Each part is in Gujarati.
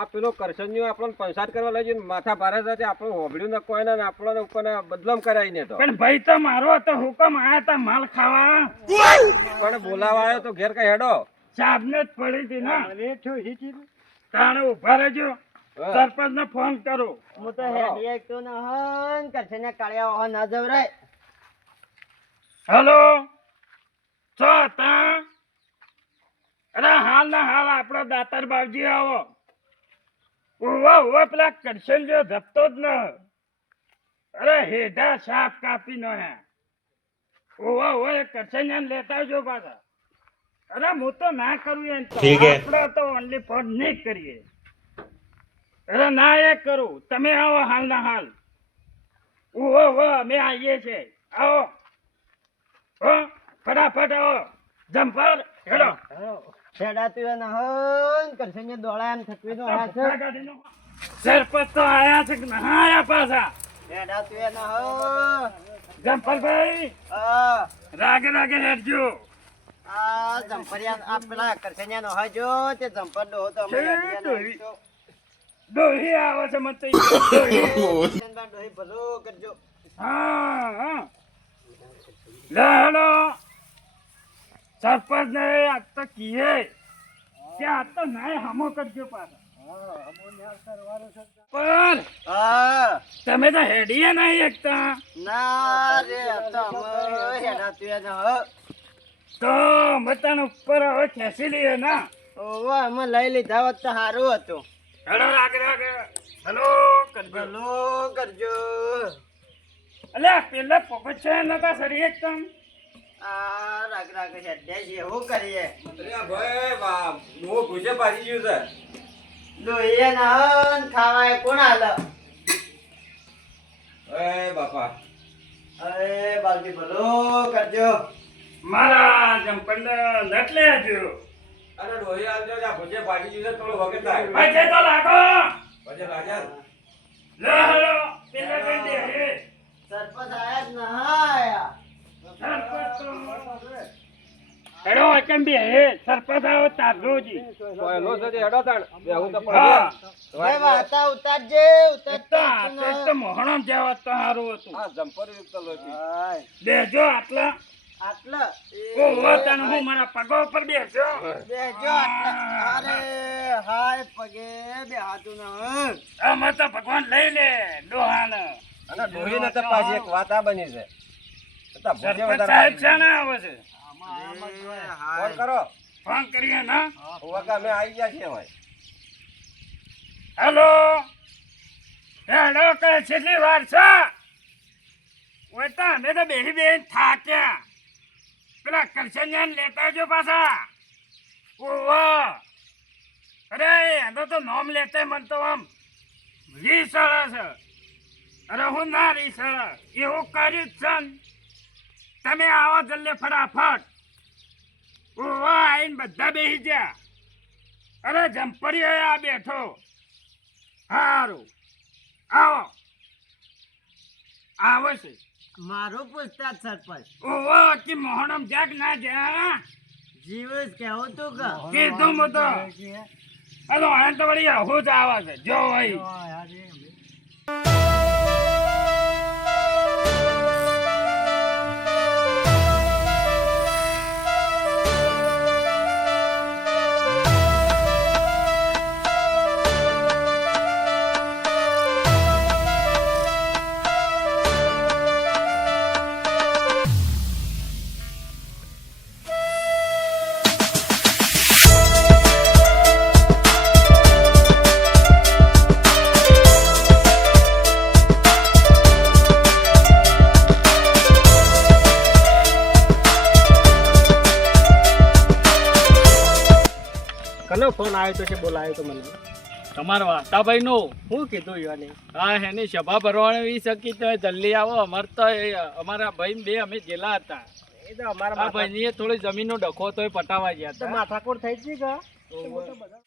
આ પેલો કરશનજીઓ આપણને પંચાયત કરવા લઈ જઈને માથા ભારે છે આપણું હોબળ્યું ને કોઈ ને આપણને ઉપર બદલામ કરાવીને તો પણ ભાઈ તો મારો તો હુકમ આયા તા માલ ખાવા પણ બોલાવા આવ્યો તો ઘેર કઈ હેડો સાહેબ ને જ પડી હતી ને તાણે ઉભા રહેજો સરપંચ ને ફોન કરો હું તો હેડી એક તો ન હન કરશે ને કાળિયા ઓહ ના જવરાય હેલો છો તા અરે હાલ ના હાલ આપણો દાતાર બાવજી આવો ઓવા પેલા કરશન જો ધપતો જ ન અરે હેઠા સાપ કાપી નો હે ઓવા એ કરશન લેતા આવજો પાછા અરે હું તો ના કરું એમ આપણે તો ઓનલી ફોન નહીં કરીએ અરે ના એ કરું તમે આવો હાલ ના હાલ ઓહો અમે આવીએ છે આવો હો ફટાફટ આવો જમ્પર હેડો હેડાતું ન હન કરશે ને દોડા એમ થકવી નો આ છે સરપંચ તો આયા છે કે ના આયા પાછા હેડાતું ન હન જમ્પર ભાઈ આ રાગે રાગે હેડજો જમ્પરિયા આ પેલા કરશે ને નો હજો તે જમ્પર દો તો અમે હેડિયા નો દોહી આવે છે મત દોહી ભલો કરજો હા લેડો સરપંચ ને આ તો કીએ કે આ તો નાય હમો કરજો પાછા પણ હા તમે તો હેડીએ નહીં એકતા ના રે તો અમે હેડાતું ન હ તો મતન ઉપર હવે ખેંચી લઈએ ના ઓવો અમે લઈ લીધા હોત તો સારું હતું હેડો રાગે રાગે હેલો કરજો ભલો કરજો અલ્યા પેલા પોપટ છે નતા સરી એકદમ આ રાગ રાગ હેડે છે એવું કરીએ અરે ભાઈ વાહ હું ભૂજે પાછી ગયું છે દોઈએ ન ખાવાય કોણ હાલ એ બાપા અરે બાલજી ભલો કરજો મારા જંપંડ નટ લેજો અરે ડોહી આવજો આ ભૂજે પાછી ગયું છે થોડું વગર થાય પૈસે તો લાગો પછી રાજા લે હેલો પેલા કઈ દે સરપંચ આયા જ ના આયા હેડો કેમ બે હે સરપંચ આવો તારલોજી પહેલો છે હેડો તાણ બેહું તો હા પડી ભાઈ વાતા ઉતારજે આ તો મોહણમ જેવા તો સારું હતું આ જમ્પર યુક્ત લોચી હાય બેજો આટલા આટલા ઓ વતન હું મારા પગો ઉપર બેસો બેજો આટલા અરે હાય પગે બે હાથું ના અમે તો ભગવાન લઈ લે ડોહાન અને ડોહી ને તો પાછી એક વાત આ બની છે તો ભૂજે સરપંચ વધારે સાહેબ છે ને આવે છે ફોન કરો ફોન કરીએ ના ઓવા અમે આવી ગયા છીએ ભાઈ હેલો હેડો કે છેલ્લી વાર છે ઓય તો અમે તો બેહી બેન થાક્યા પેલા કરશન્યાન લેતા જો પાછા ઓહો અરે એનો તો નામ લેતે મન તો આમ રીસળ છે અરે હું ના રીસળ એવું કર્યું જ છે ને. તમે આવો જલ્દી ફટાફટ ઓહો આઈને બધા બેસી ગયા અરે જમ્પરી આ બેઠો હારું આવો આવે છે મારું પૂછતા જ સરપંચ ઓહો કે મોહણમ જાગ ના જા જીવ જ કેવું તું કે કીધું મો તો હલો આ તો વળી હું જ આવે છે જો ભાઈ કનો ફોન આવ્યો તો છે બોલાયો તો મને તમારા વાતાભાઈ નો શું કીધું યાને હા એની સભા ભરવાની શકી તો જલ્દી આવો અમાર તો અમારા ભાઈ બે અમે જેલા હતા એ તો અમારા આ ભાઈ થોડી જમીનનો ડખો તો પટાવા ગયા તો હતા માથાકોટ થઈ ગઈ કે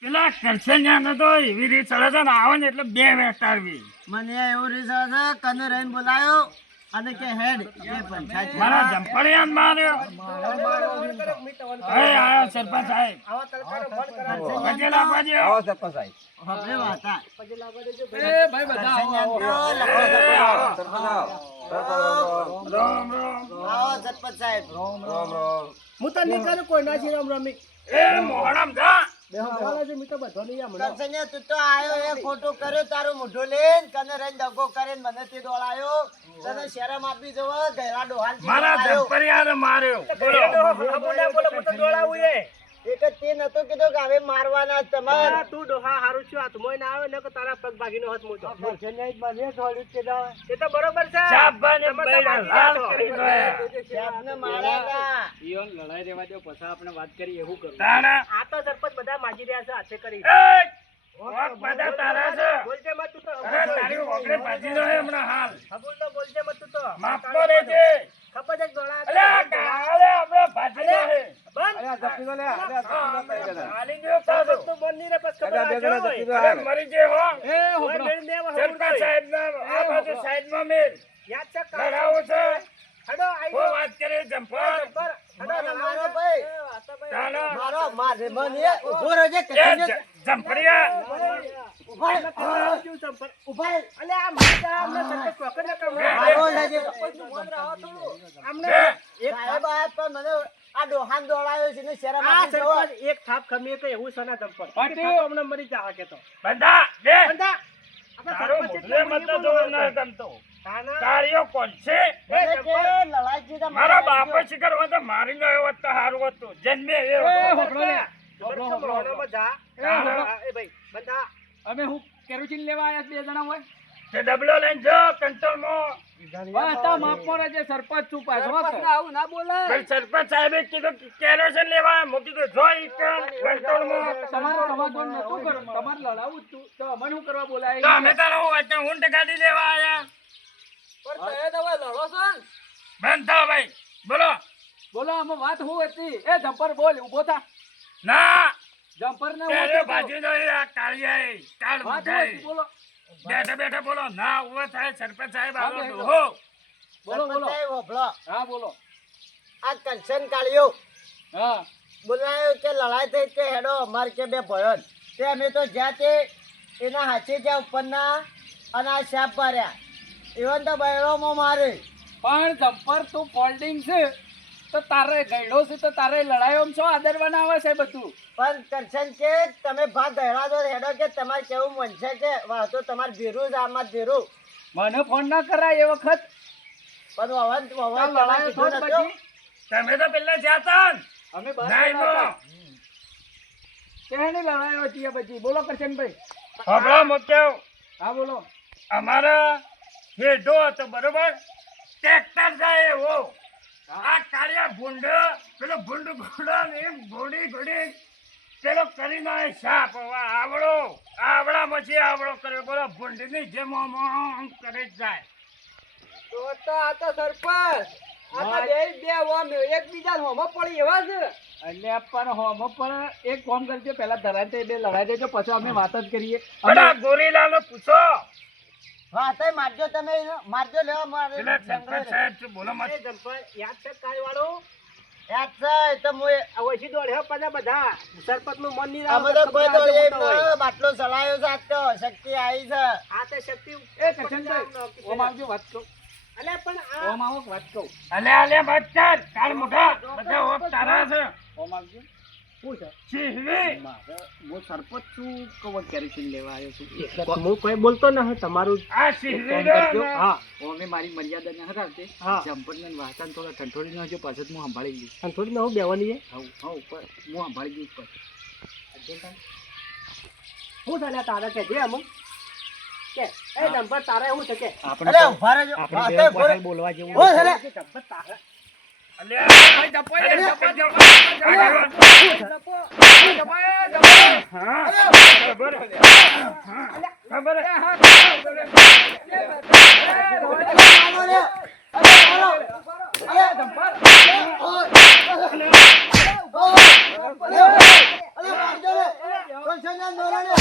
પેલા કરશન્યાને તો એવી રીત ચડે છે ને આવે ને એટલે બે વેટાડવી મને એવું રીસા છે કને રહીને બોલાયો અને કે હેડ એ પંચાયત મારા જંપડિયાન માર્યો હવે આયો સરપંચ સાહેબ વગેલા બાજુ આવો સરપંચ સાહેબ હવે વાતા એ ભાઈ બધા આવો, આવો. સરપંચ આવો. સરપંચ આવો. રામ રામ આવો સરપંચ સાહેબ રામ રામ. હું તો નહીં કરું કોઈ ના છે રામ રમી એ મોહણમ જા બેહો છે મિત્ર બધો નહીં આમ કરસન્યા તું તો આયો એ ખોટું કર્યું તારું મોઢું લઈને કને રહીને દગો કરીને મને તે દોડાયો તને શરમ આપી જવો ગયડા ડોહાન મારા જંપરિયાને માર્યો બોલો હું તો દોડાવું એ એક જ તે નતો કીધું કે હવે મારવાના જ તમાર તું ડોહા હારું છું હાથમાં ના આવે ને કે તારા પગ ભાગીનો હાથ મોટો એ તો બરોબર છે ચાપને તમે તો બૈરા મારી લાલ ગયા કરી છો. દો સાહેબને માર્યા ઈયોન લડાઈ રહેવા દો પછી આપણે વાત કરી એવું કરું તાણા આ તો સરપંચ બધા માજી રહ્યા છે હાથે કરી એ વોક બધા તારા છે બોલજે મત તું તો અરે તારી ઓગણે ભાજી દો હમણાં હાલ હબુલ તો બોલજે મત તું તો માફમાં રહેજે ખબર જ દોડા અલે કાલે આપણે ભાજી દો હે બંધ અરે આ જપ્તી તો લે. અરે આ જપ્તી તો કરી દેના. હાલી ગયો પાછો તું બંધ નહીં રે પછી અરે આ બે જણા ખબર જપ્તી તો અરે હાલે. મરી જે હો એ હોબળો. સરપંચ સાહેબ ના આ બાજુ સાઈડમાં મેલ યાદ છે લડાવો છે હડો આઈ ઓ વાત કરે જંપર હડો મારો ભાઈ તાણા મારો મારે મને ઉભો રહેજે એ કરસન્યા જંપરિયા ઉભા રહે. ઉભા રહે. અલે આ માતા અમને સરપંચ ચોકડ ન કરો મારો લેજે. અમને એક સાહેબ આ પણ મને આ ડોહાન દોડાયો છે ને શરમ આ આપી જવો સરપંચ એક થાપ ખમીએ તો એવું સના દંપર પાટી. તો અમને મરી જા કે તો બંધા બે બંધા આપણે તારો સરપંચ મુઢલે એટલે મત બોલીએ તો ન બોલો. ગમતો તાના તારીઓ કોણ છે મને કે લડાઈ તો મારા બાપે શિખર હોત તો મારી ગયો હોત તો સારું હતું જન્મે એ એવો હોબળો લે. હોબળો, હોબળો, હોબળો. મોહણામાં જા. હોબળો. એ ભાઈ બંધા અમે હું કેરોસીન લેવા આયા બે જણા હોય તે ડબલો લઈને જો કંટ્રોલમાં વાતા માપમાં રહેજે સરપંચ તું પાછો આવું ના બોલે પણ સરપંચ સાહેબે કીધું કે કેરોસીન લેવા મૂકી દો જો ઈ કંટ્રોલમાં તમારે સમાધાન નતું કરવું તમારે લડાવું જ તું તો અમને શું કરવા તો બોલાય અમે તારો ઊંટ ગાડી લેવા આયા બંધ થાઓ ભાઈ બોલો બોલો આમાં વાત શું હતી એ જમ્પર બોલ ઊભો થા ના જમ્પર ને ત્યારે ભાજી દો એ આ કાળિયાએ કાળ વાત શું મુઠાઈ હતી? બોલો બેઠા બેઠા બોલો ના ઉભો થાય સરપંચ સાહેબ હા, આવો બેઠો. ડોહો બોલો બોલો સરપંચ સાહેબ હોભળો. હા બોલો આ કરશન કાઢ્યો હા બોલાયો કે લડાઈ થઈ કે હેડો અમાર કે બે ભયો તે અમે તો જ્યાં તે એના હાથે જ્યાં ઉપરના અને આ શાપ માર્યા એવન તો બૈરોમાં મારે પણ જમ્પર તું ફોલ્ડિંગ છે તો તારે ગયડો છે તો તારે લડાઈઓમાં શું આદરવાના આવે છે બધું પણ કરશન કે તમે ભાગ ગયડા દો હેડો કે તમારે કેવું મન છે કે વાહ તો તમારે ભેરું જ આમાં ભેરું મને ફોન ના કરાય એ વખત પણ વવન તાર વવન લડાઈઓ કીધું થોડ નતું. બચી તમે તો પેલા જાતા ને અમે બહાર નાઈ ગયેલા નો હતા. કેની લડાઈઓ હતી એ બચી બોલો કરશનભાઈ હબળો મૂક્યો હા બોલો અમારા હેડો હતો બરોબર ટ્રેક્ટર જાય એવો આ કાળિયા ભૂંડ પેલો ભૂંડ ઘોડો ને એમ ઘોડી ઘોડી પેલો કરી નાખે સાપ હવે આવડા પછી આવડો કર્યો બોલો ભૂંડની જેમ આમ કરે જ જાય એટલે પણ હોમો પણ એક કામ કરજો પેલા ધરાતે બે લડાઈ દેજો પછી અમે વાત જ કરીએ બધા ગોરીલાને પૂછો હા તો મારજો તમે મારજો લેવા મારે પેલા સરપંચ સાહેબ છે બોલો મત એ જંપર યાદ છે કાઈ વાળો યાદ છે એ તો મોય આ ઓછી દોડે હો પાછા બધા સરપંચ નું મન નહીં અમે તો કોઈ તો એમ ના બાટલો ચલાયો છે આજ તો શક્તિ આવી છે આ તે શક્તિ એ કરશનભાઈ ઓમ આવજો વાત કહું અલે પણ આ ઓમ આવો વાત કહું અલે બચ કર કાળ મોઢા બધા ઓપ તારા છે ઓમ આવજો શું છે સિંહવી મારે હું સરપંચ છું કવર કેરોસીન લેવા આવ્યો છું હું કોઈ બોલતો ન તમારું આ એક સિંહવી કામ કરજો. હા અમે મારી મર્યાદા ને હરાવતે હા. જમ્પર ને વાસણ થોડા ઠંઠોડી નાખજો પાછળ હું સંભાળી જઈશ અને થોડી હું બેવાની છે હા ઉપર હું સંભાળી જઈશ પછી હું ચાલ્યા તારા કે જે અમુક કે એ જંપર તારે એવું છે કે અરે ઉભા રહેજો હા તો ઉભો રહે. બોલવા જેવું ઓ સરે જંપર તારે અલે ભાઈ જપો એ જપો જપો હા ખબર ખબર મારો રે અરે મારો અરે જમ્પર અરે મારજો રે કરશન ના દોરા ને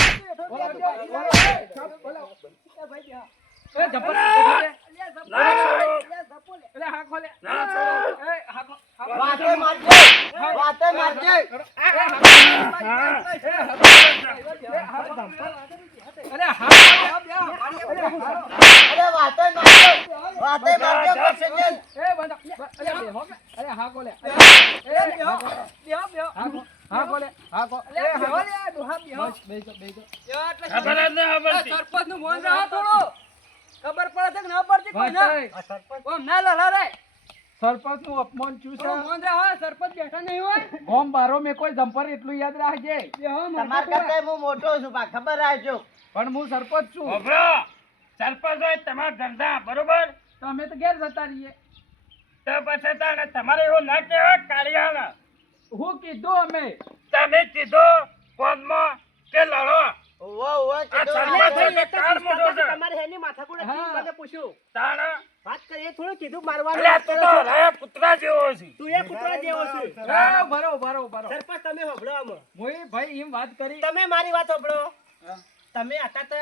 એ જમ્પર ના છોડો એટલે હા ખોલે ના છોડો એ હા ખો વાતે મારજે વાતે મારજે હા જમ્પર અરે વાતે મારજો કરશનયાન. એ બંધા અરે બેહો કે અરે હા કોલે એ બેહો હા કોલે હા કો એ બેહો લે દુહા બેહો બેસો ખબર જ નહીં આવડતી. સરપંચ નું મોન રહા થોડો ખબર પડે છે કે ના પડતી કોઈ ના ઓમ ના લડા રે સરપંચ નું અપમાન છું છે મોન રહા સરપંચ બેઠા નહીં હોય ગોમ બારો મે કોઈ જમ્પર એટલું યાદ રાખજે તમાર કરતા હું મોટો છું બા ખબર રાખજો. પણ હું સરપંચ છું હોભળો. સરપંચ હોય તમારા ધંધા બરોબર તમે તો ઘેર જતા રહીએ તો પછી તાણે તમારે એવું ના કહેવાય કાળિયાના. હું કીધું અમે તમે કીધું ફોનમાં કે લડો. ઓવો આ કીધું સરપંચ છે તે કાળ મોટો છે. તમારે હેની માથાકૂટ હતી, હા. મને પૂછ્યું તાણે વાત કરી એ થોડું કીધું અલ્યા મારવાનું તું તો હરાયા કૂતરા જેવો છે. તું એ કૂતરા જેવો છે. હા, બરો સરપંચ તમે હોભળો આમાં. મોઈ ભાઈ એમ વાત કરી તમે મારી વાત હોભળો. તમે હતા તો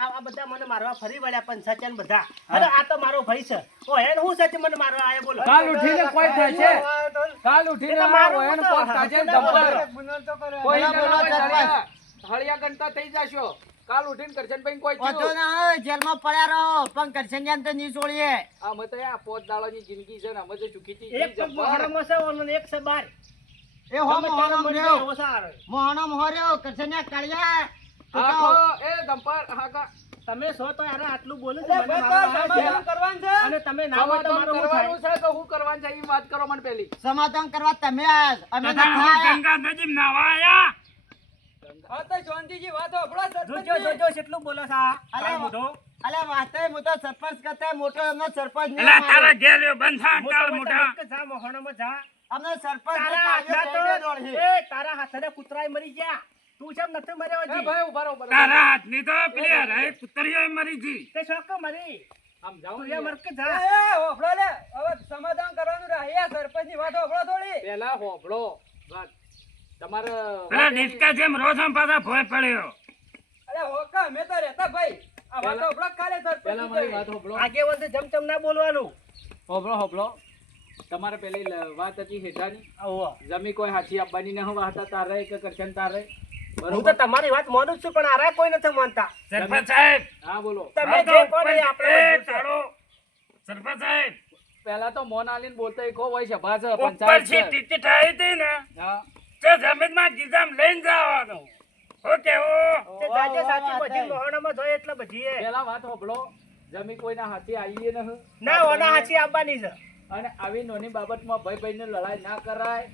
આ બધા મને મારવા ફરી વળ્યા પંચાયત બધા. અરે આ તો મારો ભાઈ છે. ઓ હેન હું છે મને મારવા આયા બોલો. કાલ ઉઠીને કોઈ થશે કાલ ઉઠીને એ તો મારું આ ઓયન તો કોક તાજે જબ્બર કોઈ બોલો, બોલો, ના હળિયા ગણતા થઈ જાશો કાલ ઉઠીને કરશનભાઈ કોઈ વધુ થયું ના હોય, જેલમાં પડ્યા રહો પણ કરશનયાન તો નહીં છોડીએ. અમે તો આ પોત દાડાની જિંદગી છે ને અમે તો ચૂકી હતી એક પગ મોહરામાં છે ઓનો એક છે બાર. એ હો તમે મોહનો તારા મરી મોર્યો જાઓ, ઓછા આવે. મોહનો મોર્યો કરશનયા કાળિયા. આખો એ દંપર હાકા તમે છો તો યાર આટલું બોલું છું, મને મારવા આવ્યા છે. અને તમે ના હોય તો મારું શું થાય? કરવાનું છે તો હું કરવાનું છે એ વાત કરો મને પેલી સમાધાન કરવા તમે આયા છો. અમે તથા નથી આયા. ગંગા નદીમાં નાહવા આયા. હા તો શાંતિજી વાત હોભળો જોજો જોજો કેટલું બોલો છો આ? અરે કાળ મોઢો. અલે વાતે હું તો સરપંચ કરતા મોટો એમનો સરપંચ નહીં અલ્યા તારા અમારો. ઘેર રહ્યો, બંધ થા, હું કાળ તો મોઢા. તમે જા મોહણામાં જા. અમને સરપંચ તારા હાથના કાળિયો દોડે. તો- એ તારા હાથના કૂતરાએ મરી ગયા. તું કેમ નથી મર્યો એ હજી? ભાઈ ઉભા રહો તારા હાથની તો પેલી હરાઈ કૂતરીઓ મરી ગઈ. તે શોકો મરી. આમ જાઓ તું ને એ મરકે જા. હોભળો લે હવે સમાધાન કરવાનું રહે સરપંચની વાત હોભળો થોડી પહેલા હોભળો વાત તમારે પેલા ડિસ્કા જેમ રોજ આમ પાછા ભોય પડ્યો. અરે હોકા મે તો રહેતા ભાઈ આ વાત હોભળો ખાલે સરપંચ પહેલા મારી વાત હોભળો આગેવાન જમ ચમ ના બોલવાનું. હોભળો તમારે પેલી વાત હતી હેઠાની આવો. જમી કોઈ હાથી આપવાની ન હોવા હતા તારે કે કરશન તારે હું તો તમારી વાત માનું જ છું પણ આરા કોઈ નથી માનતા. સરપંચ સાહેબ હા બોલો તમે આ તો જે કહો ને એ ઉપર- આપણે એ મંજૂર છે. તાળો. સરપંચ સાહેબ પહેલા તો મોન આલીને બોલતો એકો હોય સભા છે ઉપરથી પંચાયત છે ટિકિટ આવી હતી ને હા તે જમીનમાં ગીજામ લઈને જવાનું. હું કેવું? તે જાતે સાચી બધી મોહણામાં જોઈએ એટલે બધી એ. પહેલા વાત હોભળો જમી કોઈના હાથી આવીએ ન ના ઓના હાચી આવવાની છે. અને આવી નાની બાબતમાં ભાઈ ભાઈને લડાઈ ના કરાય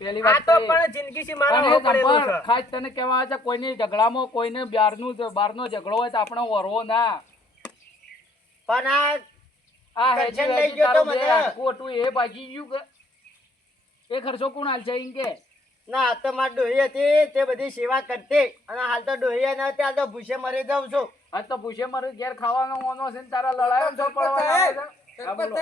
પહેલી આ વાત તો તો એ. પણ જિંદગી થી મારા અને હો પડેલું જબ્બર, છે. ખાસ તને કહેવા છે કોઈની ઝઘડામાં કોઈને બારનો ઝઘડો હોય તો આપણે વરવો ના પણ આ આ કરશન હેજી લઈ હેજી ગયો તો તારું જે મને. આખું હતું એ ભાગી ગયું કે એ ખર્ચો કોણ હાલશે ઈમ કે ના આ તો મારી ડોહી હતી તે બધી સેવા કરતી અને હાલ તો ડોહી નથી હાલ તો ભૂસે મરી જાઉં છું. આજ તો પૂછે મારે ઘેર ખાવાનો ઓનો છે ને તારા લડાયો તો પડવાનો આવે છે. હા, બોલો.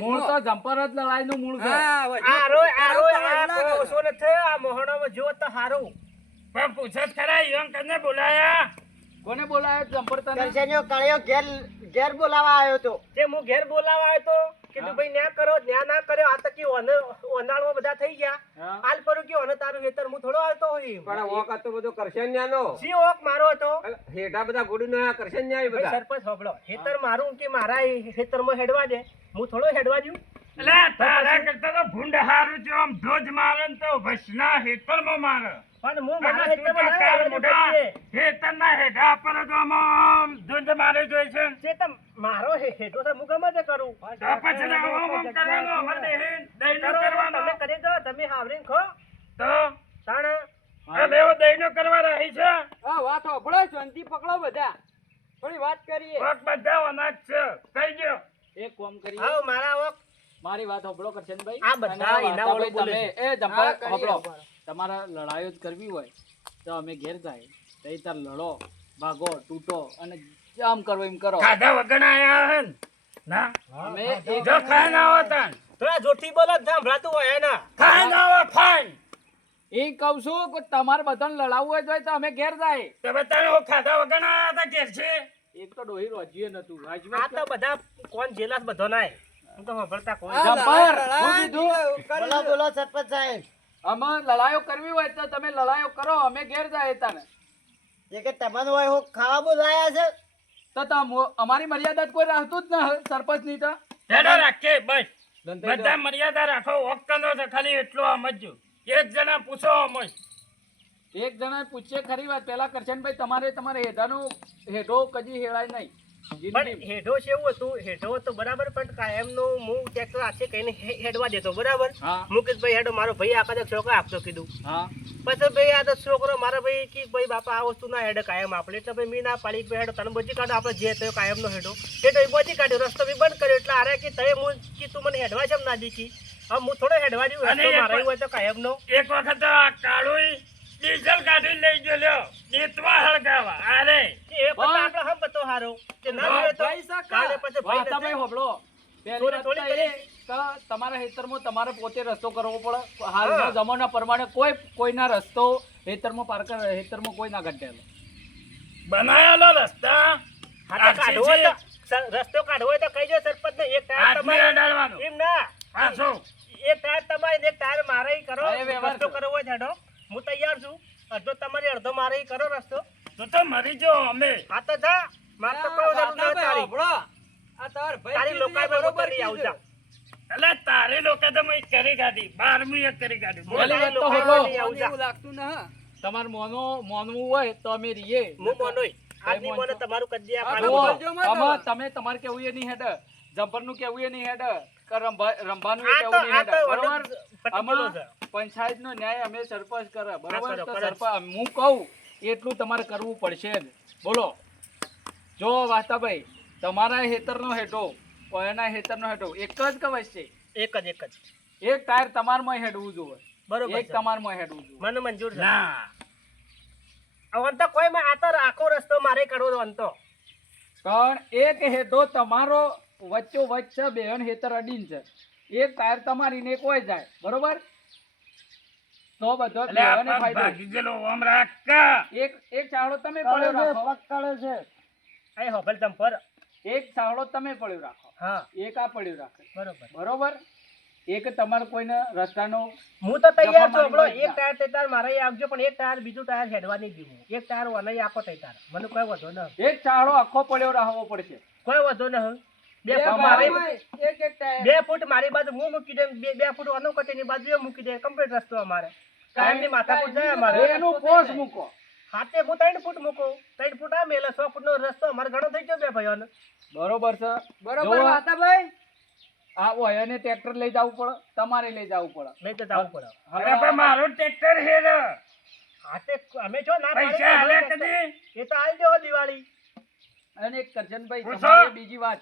મૂળ તો જમ્પર જ લડાઈનું મૂળ છે આ ઓછો નથી. આ મોહણામાં જો તો હારું. પણ પૂછો જ ખરા ઈવન કને બોલાયા? કોને બોલાયો જમ્પર તને કરશનયો કાળિયો ઘેર બોલાવા આવ્યો તો. તે હું ઘેર બોલાવા આવ્યો તો કીધું ભાઈ ન્યા કરો ન્યા ના કર્યો. આ તો કે ઓનાળમાં બધા થઈ ગયા. હા. હાલ પરું કે ઓને તારું હેતર હું થોડો આવતો હોય. પણ વોક હતો બધો કરશન્યાનો. સી ઓક મારો હતો. હેઠા બધા ગોડીનો આ કરશન્યા ભાઈ બધા. સરપંચ સાંભળો. હેતર મારું કે મારા હેતરમાં હેડવા દે. હું થોડો હેડવા દઉં. અલ્યા તારા કરતા તો ભૂંડ હારું છે. આમ ધોજ મારે ને તો ભસના હેતરમાં મારે. પણ હું મારા અને તું તો હેતરમાં ના કાળ હેડવા મોઢા દઉં. હેતરના હેઠા પર જ આમ ધૂંધ મારે જોઈ છે. તે તો મારો હેઠો તો હું ગમે તે કરું. તો પછી તો આમ કરવાનું. અમારે દહીંનું કરો કરવાનું. તમે કરી દો. તમે હાવરીને ખો. તો તાણે હવે એવો દહીંનું કરવા રહી છે. હા વાત હોભળો શાંતિ પકડો બધા થોડી વાત કરીએ પગ બધા અનાજ છે. કહી ગયો. એક કામ કરીએ હાવ મારા ઓક મારી વાત હોભળો કરશનભાઈ આ બધા અને એના વાર્તાભાઈ ઓળો બોલે તમે છે. એ જમ્પર હોભળો તમારે લડાઈઓ જ કરવી હોય તો અમે ઘેર જાય તઈ તાર લડો ભાગો તૂટો અને આમ કરો એમ કરો ખાધા વગર આયા હે ને? ના અમે એક જો ખાય ના હોતા ને. થોડા જોઠી બોલો ને સાંભળાતું હોય એના. ખાય ના હોય ખાય. એ કહું છું કે તમારે બધાને લડાવવું હોય તો અમે ઘેર જાય તો બતાવો ખાધા વગર આયા હતા ઘેર છે. એક તો ડોહી રોજીએ નતું આ રાજમાં તો બધા કોણ જેલાસ બધો નાય. હું તો સાંભળતા કોઈ જમ્પર હું કીધું બોલો બોલો સરપંચ સાહેબ. અમે લડાઈઓ કરવી હોય તો તમે લડાઈઓ કરો અમે ઘેર જાય તાને એ કે તમને હોય હું ખાવા બોલાયા છે તો અમારી મર્યાદા તો કોઈ રાખતું જ ન સરપંચ ની તો હેડો રાખીએ બસ ધંધો બધા મર્યાદા રાખો ઓક્કનો છે ખાલી એટલો સમજજો એક જણા પૂછો અમય એક જણા પૂછે ખરી વાત પેલા કરશનભાઈ તમારે હેઠાનું હેઠો કદી હેળાય નહીં પણ જિંદગી. હેઠો છે એવું હતું હેઠો તો બરાબર પણ કાયમનો હું ટ્રેક્ટર હાથે કહીને હેડવા દેતો બરાબર હા મુકેશભાઈ હેડો મારો ભાઈ આખા તો છોકરો આપતો કીધું હા પછી ભાઈ આ તો છોકરો મારા ભાઈ કે ભાઈ બાપા આ વસ્તુ ના હેડે કાયમ આપણે એટલે ભાઈ મી ના પાડી કે હેડો તને બચી કાઢો આપણે જે થયો કાયમનો હેડો હેડો એ બચી કાઢ્યો રસ્તો બી બંધ કર્યો એટલે આરે કે તય હું કે તું મને હેડવા જેમ ના દીધી હવે હું થોડો હેડવા દઉં અને રસ્તો એક મારો હોય તો કાયમનો એક વખત આ કાળું ડીઝલ કાઢી લઈ ગયો લ્યો દેતવા હળગાવા અરે એ પછી આપણે હમ બતો હારો કે ના જોઈએ તો ભાઈ સાકા. કાલે પછી ભાઈ વાતા ભાઈ નથી. હોભળો. પહેલી થોડી વાત થોડી તો એ કરી. કે તમારા ખેતરમાં તમારે પોતે રસ્તો કરવો પડે હાલના જમાના પ્રમાણે કોઈના રસ્તો ખેતરમાં કોઈ ના ગઢેલો બનાયેલો રસ્તા હાથે કાઢવો હોય તો રસ્તો કાઢવો હોય તો કહીજો સરપંચ ને એક ટાયર હાથમાં તમારે અડાડવાનો એમ ના પાછો એક ટાયર તમારે ને એક ટાયર મારે ઈ કરો હા, એ વ્યવહાર રસ્તો છે. કરવો હોય હેડો હું તૈયાર છું અડધો તમારે અડધો મારે ઈ કરો રસ્તો તો મરી જો અમે આ તો જા મારે તો કોઈ જરૂર વાતા નથી ભાઈ તારી હોભળો. આ તાર ભાઈ તારી કીધું લોકાઈ એ બરોબર બરોબર લઈ કીધું. આવજા એટલે તારે લોકો તો મેં કરી કાઢી 12મી એક કરી કાઢી બોલ. પેલી વાત તો લોકાઈ હોભળો. લઈ આવજા. એવું લાગતું ન હા. તમારે મોનવું હોય તો અમે રહીએ હું મોનોય આજની મોનસો. મોને તમારું કદી આ હા, પાડો જુઓ, બધો. આમાં તમે તમારે કેવું એ નહીં હેડ જમ્પરનું કેવું એ નહીં હેડ કે રંભાનું એ આ કેવું તો નહીં હેડ બરોબર પર્ટિક્યુલર આમાં છે પંચાયતનો ન્યાય અમે સરપંચ કરે બરોબર કરો, તો કરો જ. સરપંચ હું કહું એટલું તમારે કરવું પડશે જ બોલો જો વાસ્તાભાઈ તમારા હેતરનો હેઠો એના હેતરનો હેઠો એક જ કવચ છે એક જ એક ટાયર તમારમાં હેડવું જોઈએ બરોબર એક છે. તમારમાં હેડવું જોઈએ મને મંજૂર છે ના હવે અંત કોઈ માં આ તો આખો રસ્તો મારે કાઢવો અંતો પણ એક હેઠો તમારો વચ્ચો વચ્ચે બેન હેતર અડીન છે એક ટાયર તમારી ને કોઈ જાય બરોબર તો બધો એટલે આ બેઓને પગ ફાયદો ભાગી ગયેલો ઓમ રાખ એક ચાવડો તમે પડ્યો રાખો પકડે છે એ હોફલ તમ પર એક ચાવડો તમે પડ્યો રાખો હા એક આ પડ્યું રાખે બરોબર બરોબર એક તમારે કોઈને રસ્તાનો હું તો તૈયાર છું જફા આપણો મારી એક ટાયર તૈયાર મારે અહીં આવજો પણ એક ટાયર બીજું ટાયર હેડવા નહીં દીધું એક ટાયર વનાઈ આખો તૈયાર મને કોઈ વધો ન એક ચાવડો આખો પડ્યો રાખવો પડશે કોઈ વધો ન બે ફૂટ મારે મારી એક ટાયર 2 ફૂટ મારી બાજુ હું મૂકી દે 2 ફૂટ અનુકટીની બાજુ એ મૂકી દે કમ્પ્લીટ રસ્તો અમારે કાયમની માથાકૂટ જાય અમારે એનું પોસ મૂકો હાથે હું 3 ફૂટ મૂકું 3 ફૂટ આ મેલે 100 ફૂટનો રસ્તો અમારે ઘણો થઈ ગયો બે ભાઈઓને બરોબર છે બરોબર જો વાતાભાઈ આ હોય અને ટ્રેક્ટર લઈ જવું પડે તમારે લઈ જવું પડે નહીં તો જવું પડે અરે પણ મારું ટ્રેક્ટર હેર હાથે અમે જો ના પૈસા પાડી આલ્યા કદી એ તો આલ દેવો દિવાળી અને એક કરજનભાઈ પૂછો. તમારે બીજી વાત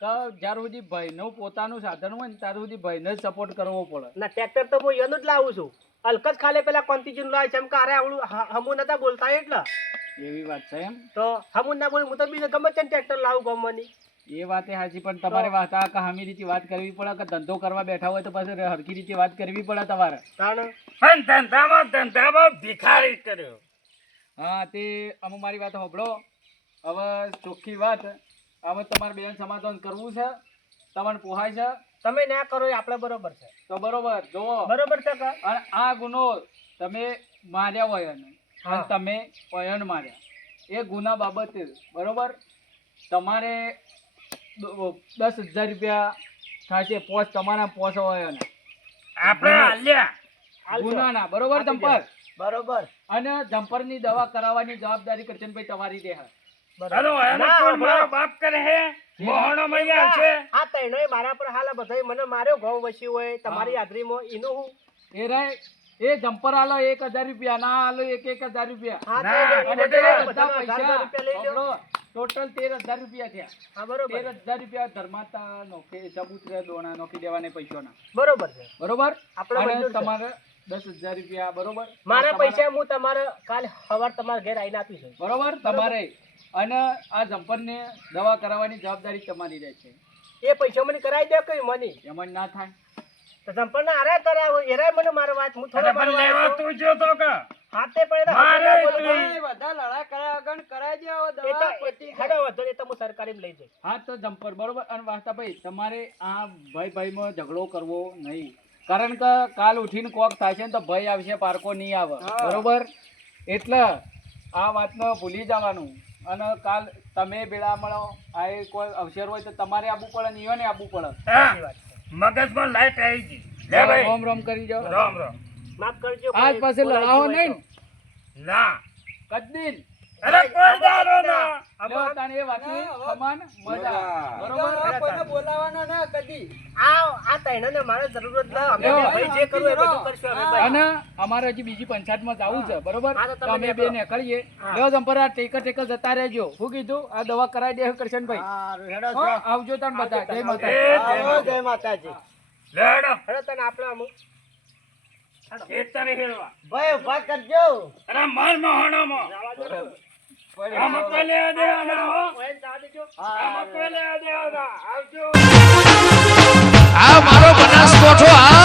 કે જ્યાર સુધી ભાઈનું પોતાનું સાધન હોય ને ત્યાર સુધી ભાઈને જ સપોર્ટ કરવો પડે ના ટ્રેક્ટર તો હું એનું જ લાવું છું અલકત ખાલે પેલા કોંતીજીનું લાવે છે એમ કે અરે આવડું હમું નતા બોલતા એટલે એવી વાત છે એમ તો હમું ના બોલ હું તો બીજું ગમે તે ટ્રેક્ટર લાવું ગમવાની એ વાતે સાચી પણ તમારે વાત આ કહામી રીતે વાત કરવી પડે કે ધંધો કરવા બેઠા હોય તો પછી હરખી રીતે વાત કરવી પડે તમારે તાણ પણ ધંધામાં ભિખારી કર્યો હા તે અમુક મારી વાત સાંભળો હવે ચોખ્ખી વાત હવે તમારે બેન સમાધાન કરવું છે તમને પોહાય છે તમે ના કરો એ આપણે બરોબર છે તો બરોબર જુઓ બરોબર છે કે અને આ ગુનો તમે માર્યા હોય અને હા. તમે વયન માર્યા એ ગુના બાબતે બરોબર તમારે 10,000 રૂપિયા થશે પોસ તમારા પોસ હોય અને આપણે હાલ્યા ગુનાના બરોબર જમ્પર બરોબર અને જમ્પરની દવા કરાવવાની જવાબદારી કરશનભાઈ તમારી રહે હાલો એનો ના, કોણ મારો હમણાં. બાપ કરે હે મોહણો મૈયા છે આ તૈણોય મારા પર હાલ બધાય મને માર્યો ઘઉં વસી હોય તમારી હાજરીમાં એનું હું એ રાય એ જમ્પર આલો 1,000 રૂપિયા ના આલો 1,000 રૂપિયા હા ના, તો અને એને તે બધાના બધા 1000 રૂપિયા લઈ લો પૈસા ટોટલ 13,000 રૂપિયા થયા હા બરોબર 13,000 રૂપિયા ધર્માતા નોખી સબૂતરે દોણા નોખી દેવાને પૈસાના બરોબર છે બરોબર આપણે અને મંજૂર છે. તમારે 10,000 રૂપિયા બરોબર મારા તમારા- પૈસા હું તમારે કાલ સવાર તમારા ઘેર આવીને આપીશ બરોબર તમારે અને આ જમ્પરને દવા કરાવવાની જવાબદારી તમારી રહે છે એ પૈસા મને કરાવી દે કઈ મને એમાં ના થાય તો સંપન્ન આરે કરાવો એરાય મને મારો વાત હું થોડો અરે પણ મારો લેવા વાત તું જો તો કે હાથે પડે મારે બધા લડાઈ કર્યા વગર કરાઈ દો એ તો હેડો વધો એ તો હું સરકારી લઈ જઈશ હા તો જમ્પર બરોબર અને વાસ્તાભાઈ તમારે આ ભાઈમાં ઝઘડો કરવો નહીં કારણ કે કાલ ઉઠીને કોક થશે ને તો ભાઈ આવશે પારકો નહીં આવે બરોબર એટલે આ વાતમાં ભૂલી જવાનું અને કાલ તમે ભેળા મળો આ એ કોઈ અવસર હોય તો તમારે આવવું પડે ને ઈયોને આવવું પડે. હા મગજમાં લાઈટ આવી ગઈ લે ભાઈ રોમ રોમ કરી જાઓ. રામ રામ માફ કરજો આજ કોઈ પાસે બોલાવી લડાવો હોય નહીં તો. ના કદી અરે કોઈ દારો ના લ્યો તાણે એ વાતની સમાન મજા. બરોબર કોઈને બોલાવવાનો ના કદી. આ તૈણને મારે જરૂરત ના અમે લ્યો. ભાઈ જે કરવું એ બધું કરશું અમે ભાઈ. અને અમારે હજી બીજી પંચાયતમાં જવું છે બરોબર હા, તો તમે તો અમે બે નીકળો. નીકળીએ. હા. લ્યો જંપરા ટેકર જતા રહેજો. શું કીધું આ દવા કરાવી દે કરશનભાઈ. હારું, હેડો હો, જો. આવજો તાણ બધા. જય માતા. એ આવો, જય માતાજી. લેડો હેડો તને આપણે આમ ખેતરે હેરવા ભાઈ ઉભા કરજો. અરે માર મહોણામાં આ મકવા લે દે આના હો કોઈ જવા દેજો. આ મકવા લે દે આના આવજો આ મારો બનાસકોઠો આ